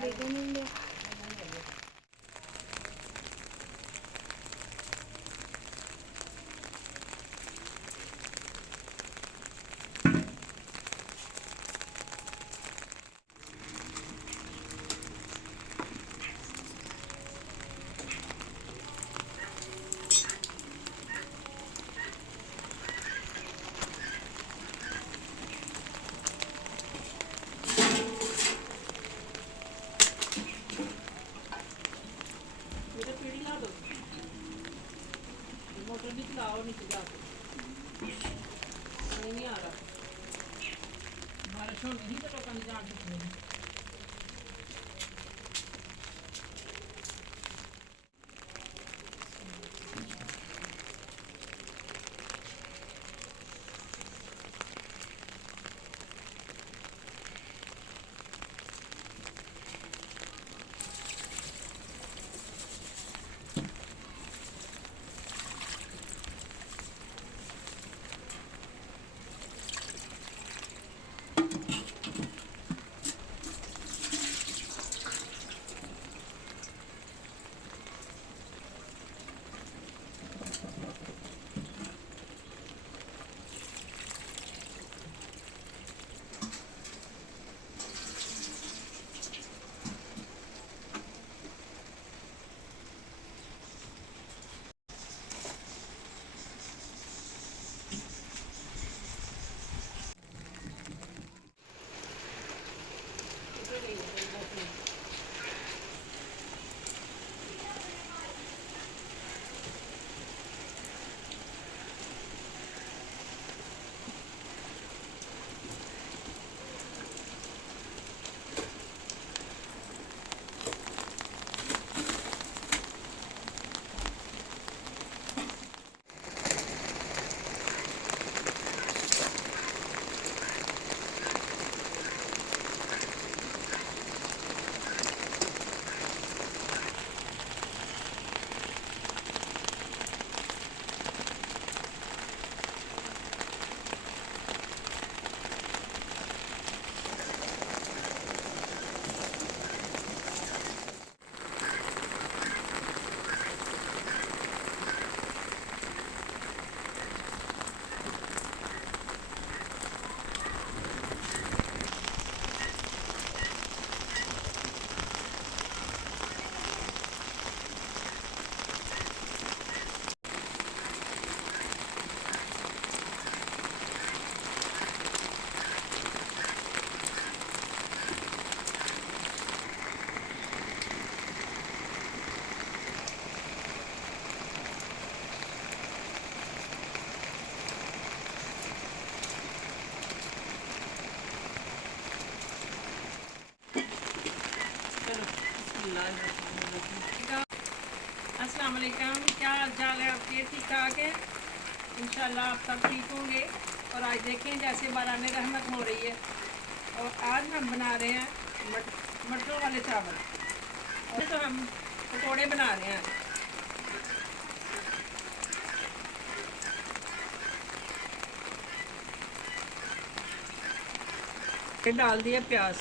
Vegan India. Motor नहीं चलाओ, नहीं चला नहीं आ रहा। बारिश होनी ही तो लोगों ने जान सकते। अस्सलाम वालेकुम, क्या हाल चाल है आपके? ठीक ठाक है इंशाल्लाह, आप सब ठीक होंगे। और आज देखें जैसे बारान रहमत हो रही है, और आज हम बना रहे हैं मटरों वाले चावल, और तो हम पकौड़े बना रहे हैं। डाल दिया प्याज,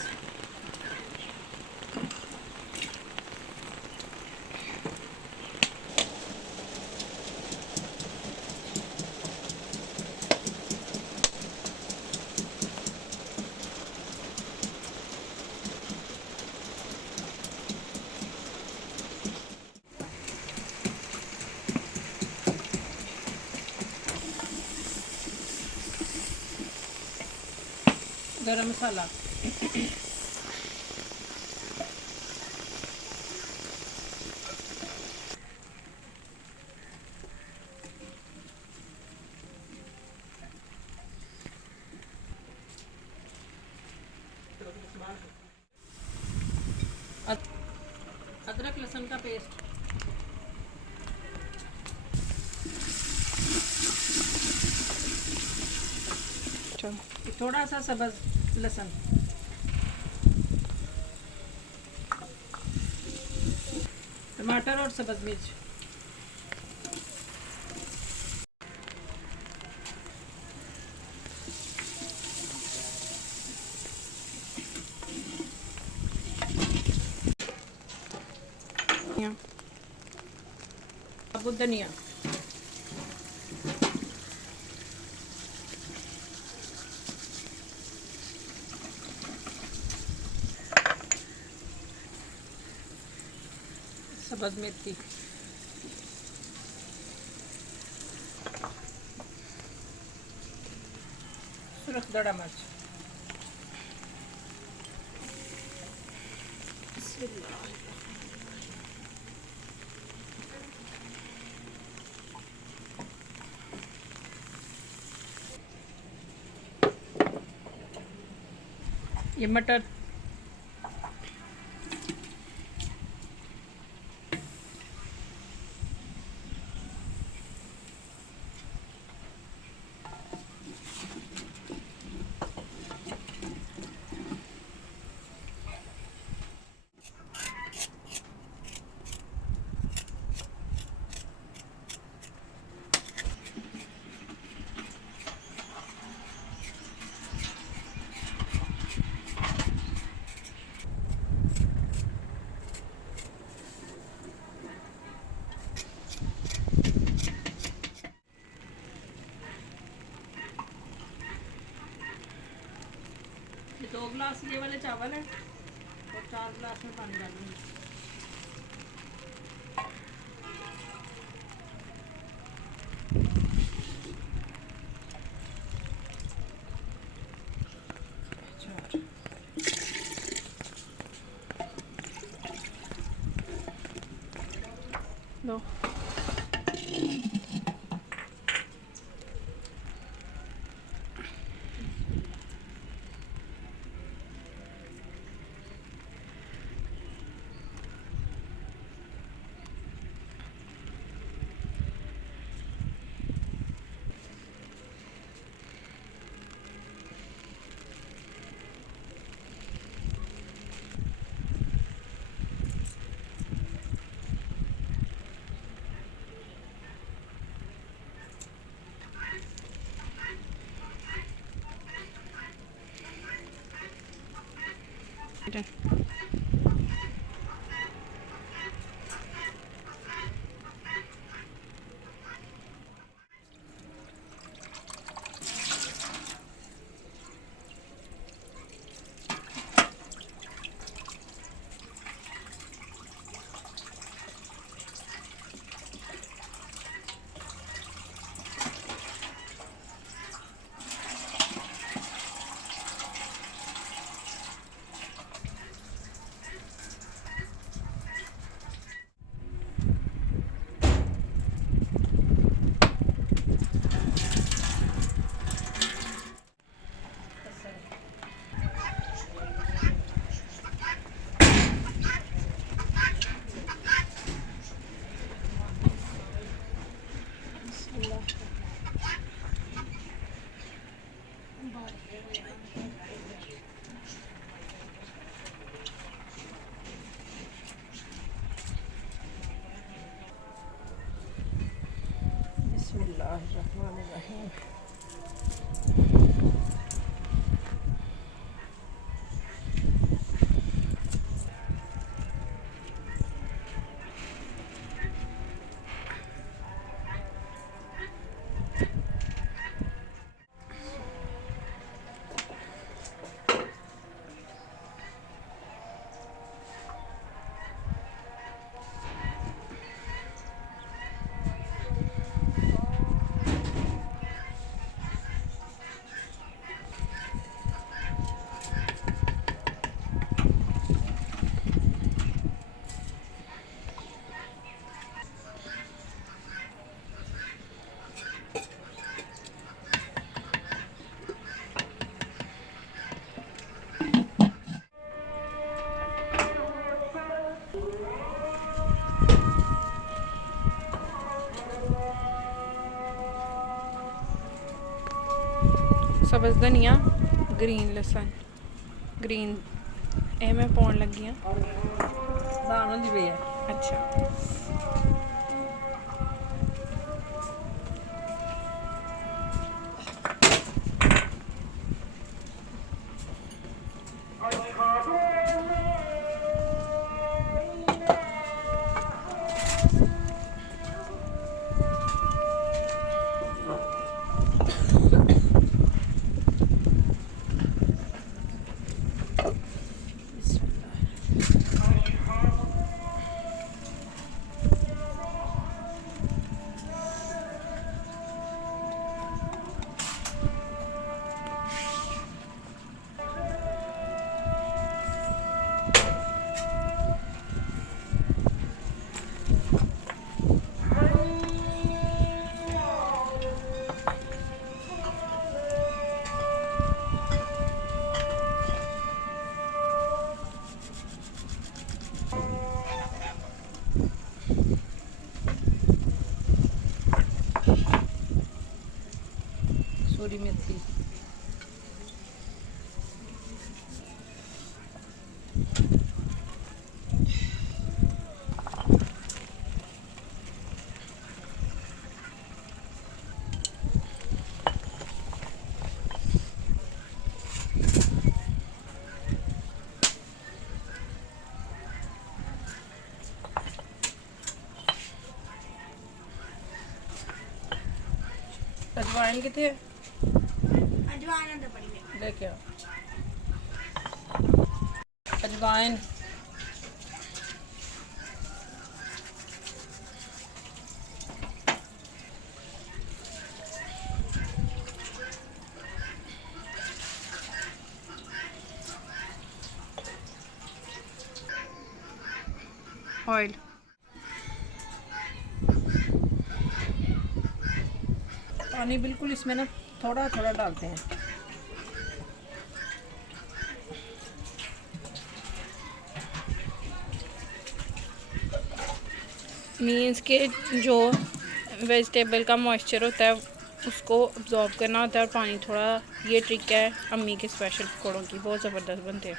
गरम मसाला, अदरक लहसुन का पेस्ट, थोड़ा सा सब्ज़ लहसुन, टमाटर और सब्ज़ मिर्च, साबुत धनिया, सब्ज़ मेथी, सुरख दड़ा मिर्च, ये मटर, ये 2 गिलास ये वाले चावल है और 4 गिलास में पानी डालूंगी। लो बिस्मिल्लाहिर्रहमानिर्रहीम। सब्ज़ धनिया, ग्रीन लसन, ग्रीन ए मैं पाउन लगी हाँ। दाल होंदी पई है। अच्छा कसूरी मेथी। अजवाइन कितने अजवाइन तो पड़ी है। लेके आओ अजवाइन। ऑयल। पानी बिल्कुल इसमें ना थोड़ा थोड़ा डालते हैं। मीन्स के जो वेजिटेबल का मॉइस्चर होता है उसको अब्जॉर्ब करना होता है, और पानी थोड़ा, ये ट्रिक है अम्मी के स्पेशल पकौड़ों की, बहुत ज़बरदस्त बनते हैं।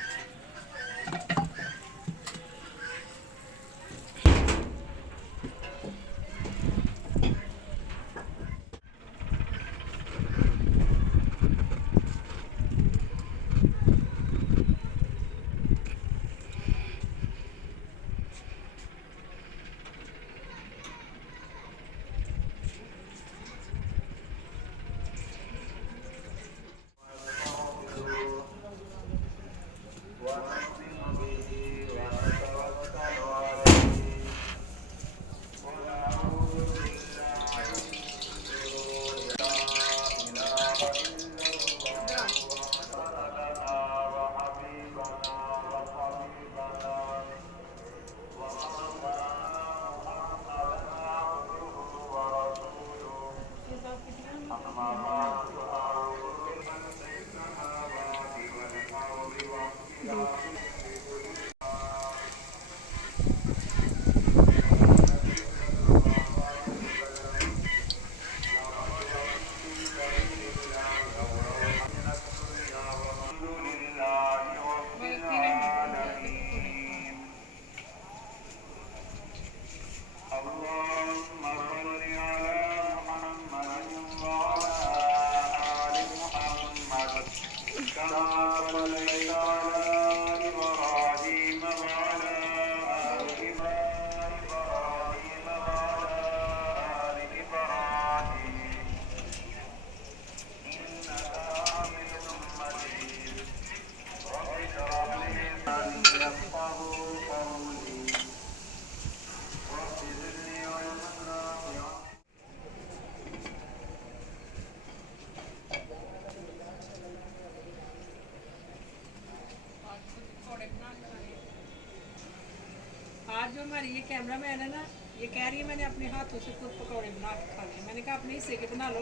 आज जो हमारी ये कैमरा मैन है ना, ये कह रही है मैंने अपने हाथों से खुद पकौड़े बना के खा लिए। मैंने कहा अपने हिस्से के बना लो,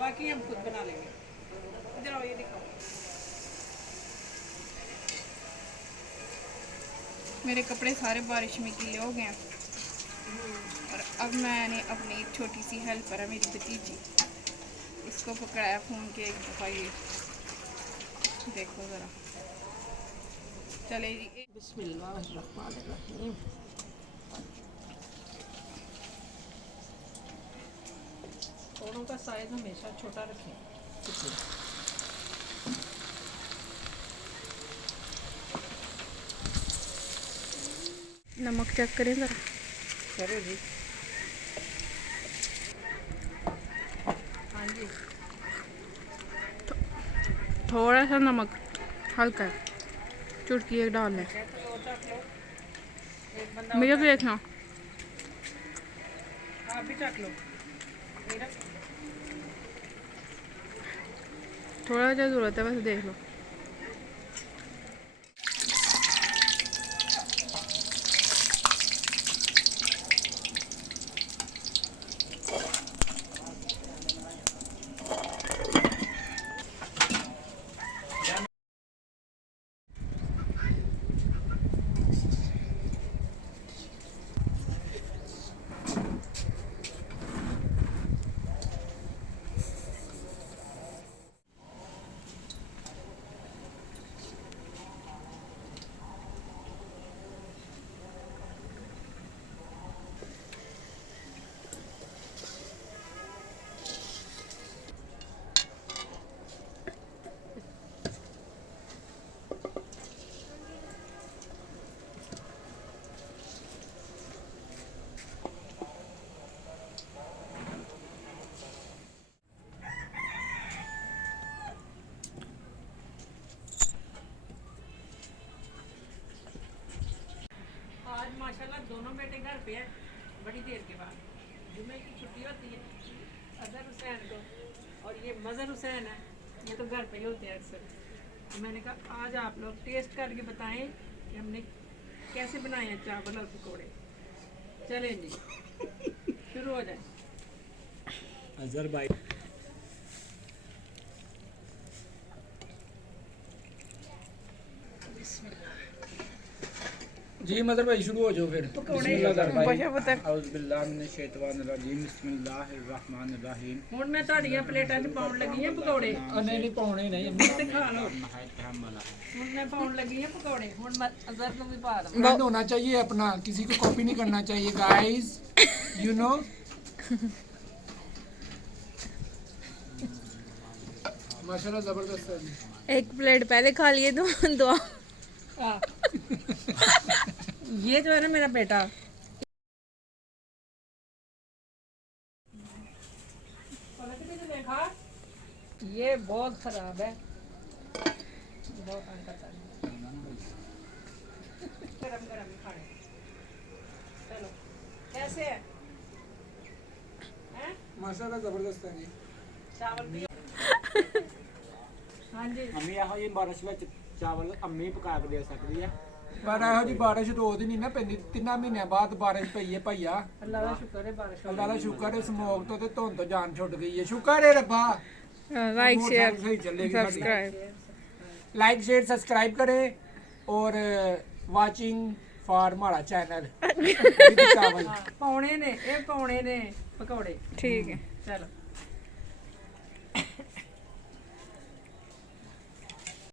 बाकी हम खुद बना लेंगे। इधर आओ, ये दिखाओ। मेरे कपड़े सारे बारिश में गीले हो गए हैं, और अब मैंने अपनी एक छोटी सी हेल्पर है मेरी भतीजी, इसको पकड़ाया फ़ोन के एक दफ़ा, ये देखो ज़रा। चले जी। बिस्मिल्लाहिर्रहमानिर्रहीम। पकौड़ों का साइज हमेशा छोटा रखें। नमक चेक करें ज़रा। करो जी। हाँ जी, थोड़ा सा नमक, हल्का, चुटकी एक डाल लें। चख लो चख लो। एक बंदा मुझे और भी चख देखना। लो। आप भी चख लो। मेरा थोड़ा सा ज़रूरत है, वैसे देख लो। दोनों बेटे घर पे हैं बड़ी देर के बाद, जुमे की छुट्टी होती है अजहर हुसैन को, और ये मज़हर हुसैन है, ये तो घर पे ही होते हैं अक्सर। तो मैंने कहा आज आप लोग टेस्ट करके बताएं कि हमने कैसे बनाए हैं चावल और पकौड़े। चलें जी, शुरू हो जाए। अजहर भाई जी मदर भाई शुरू हो जाओ फिर। बिस्मिल्लाहिर्रहमानिर्रहीम। ਹੁਣ ਮੈਂ ਤੁਹਾਡੀਆਂ ਪਲੇਟਾਂ 'ਚ ਪਾਉਣ ਲੱਗੀ ਹਾਂ ਪਕੌੜੇ। नहीं नहीं पाਉਣੇ नहीं ਤੇ ਖਾ ਲਓ। ਹੁਣ ਮੈਂ ਪਾਉਣ ਲੱਗੀ ਹਾਂ ਪਕੌੜੇ। ਹੁਣ ਮੈਂ ਅਜ਼ਹਰ ਨੂੰ ਵੀ ਪਾ ਦਵਾਂ। फ्रेंड होना चाहिए अपना, किसी को कॉपी नहीं करना चाहिए गाइस, यू नो। माशाल्लाह जबरदस्त है जी। एक प्लेट पहले खा लिए तो दो ये जो है ना मेरा बेटा, ये बहुत खराब है, बहुत तंग करता है। गरम गरम ही खाने। चलो कैसे है? हैं? माशाल्लाह जबरदस्त है जी। चावल भी हाँ जी। ਮੰਮੀ ਇਹੋ ਜਿਹੀ ਬਾਰਿਸ਼ ਵਿੱਚ ਚਾਵਲ ਅੰਮੀ ਪਕਾ ਕੇ ਦੇ ਸਕਦੀ ਆ। पर ਇਹੋ ਜੀ ਬਾਰਿਸ਼ ਰੋਜ਼ ਹੀ ਨਹੀਂ ਨਾ ਪੈਂਦੀ, 3 ਮਹੀਨਿਆਂ ਬਾਅਦ ਬਾਰਿਸ਼ ਪਈ ਹੈ ਭਈਆ। अल्लाह का शुक्र है बारिश हो ਅੱਲਾ ਦਾ ਸ਼ੁਕਰ ਹੈ, ਸਮੋਗ ਤੋਂ ਤੇ ਧੁੰਦ ਤੋਂ ਜਾਨ ਛੁੱਟ ਗਈ ਹੈ। ਸ਼ੁਕਰ ਹੈ ਰੱਬਾ। लाइक शेयर सही चलेगी साडी। सब्सक्राइब लाइक शेयर सब्सक्राइब करें और वाचिंग फॉर हमारा चैनल चावल। पौने ने ये पौने ने पकौड़े। ठीक है। चलो